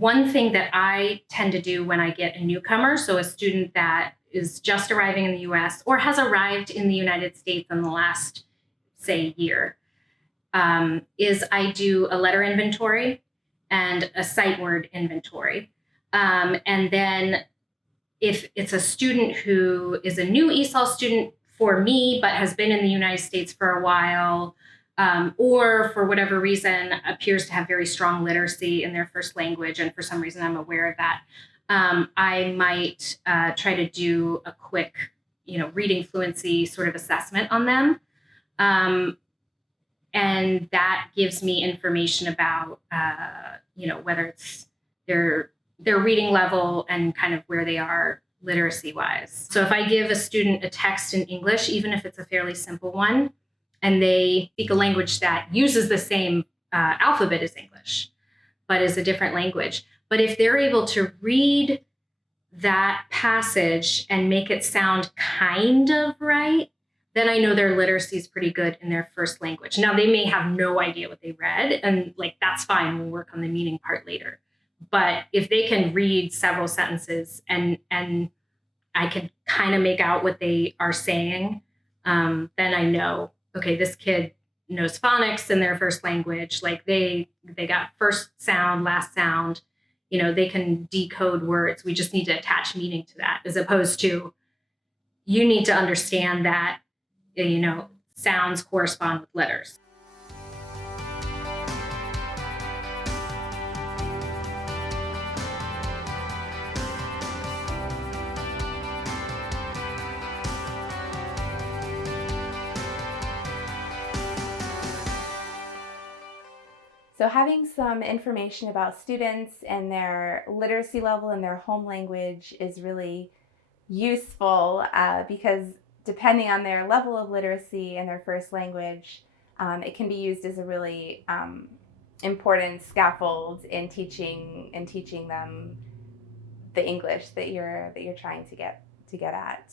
one thing that I tend to do when I get a newcomer, so a student that is just arriving in the US or has arrived in the United States in the last, say, year, is I do a letter inventory and a sight word inventory. And then if it's a student who is a new ESOL student for me, but has been in the United States for a while, or for whatever reason appears to have very strong literacy in their first language, and for some reason I'm aware of that, I might try to do a quick, reading fluency sort of assessment on them. And that gives me information about, whether it's their reading level and kind of where they are literacy wise. So if I give a student a text in English, even if it's a fairly simple one, and they speak a language that uses the same alphabet as English, but is a different language. But if they're able to read that passage and make it sound kind of right, then I know their literacy is pretty good in their first language. Now, they may have no idea what they read, and that's fine. We'll work on the meaning part later. But if they can read several sentences and I can kind of make out what they are saying, then I know, okay, this kid knows phonics in their first language. They got first sound, last sound. They can decode words. We just need to attach meaning to that, as opposed to you need to understand that, sounds correspond with letters. So having some information about students and their literacy level in their home language is really useful because depending on their level of literacy in their first language, it can be used as a really important scaffold in teaching them the English that you're trying to get at.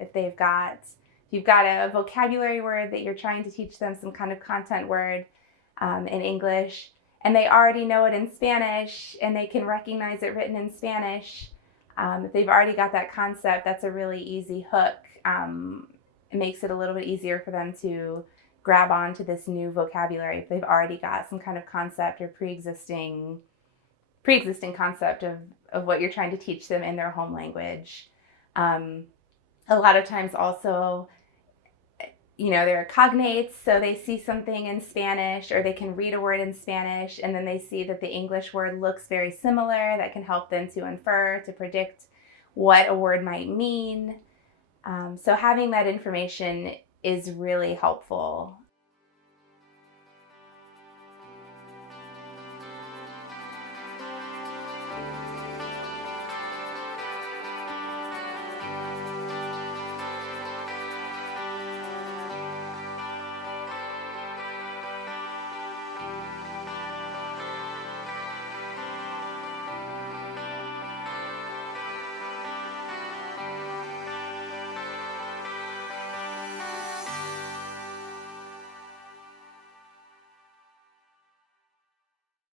If you've got a vocabulary word that you're trying to teach them, some kind of content word in English, and they already know it in Spanish and they can recognize it written in Spanish, if they've already got that concept, that's a really easy hook. It makes it a little bit easier for them to grab onto this new vocabulary if they've already got some kind of concept or pre-existing concept of what you're trying to teach them in their home language. A lot of times also, they're cognates, so they see something in Spanish or they can read a word in Spanish and then they see that the English word looks very similar. That can help them to infer, to predict what a word might mean. So having that information is really helpful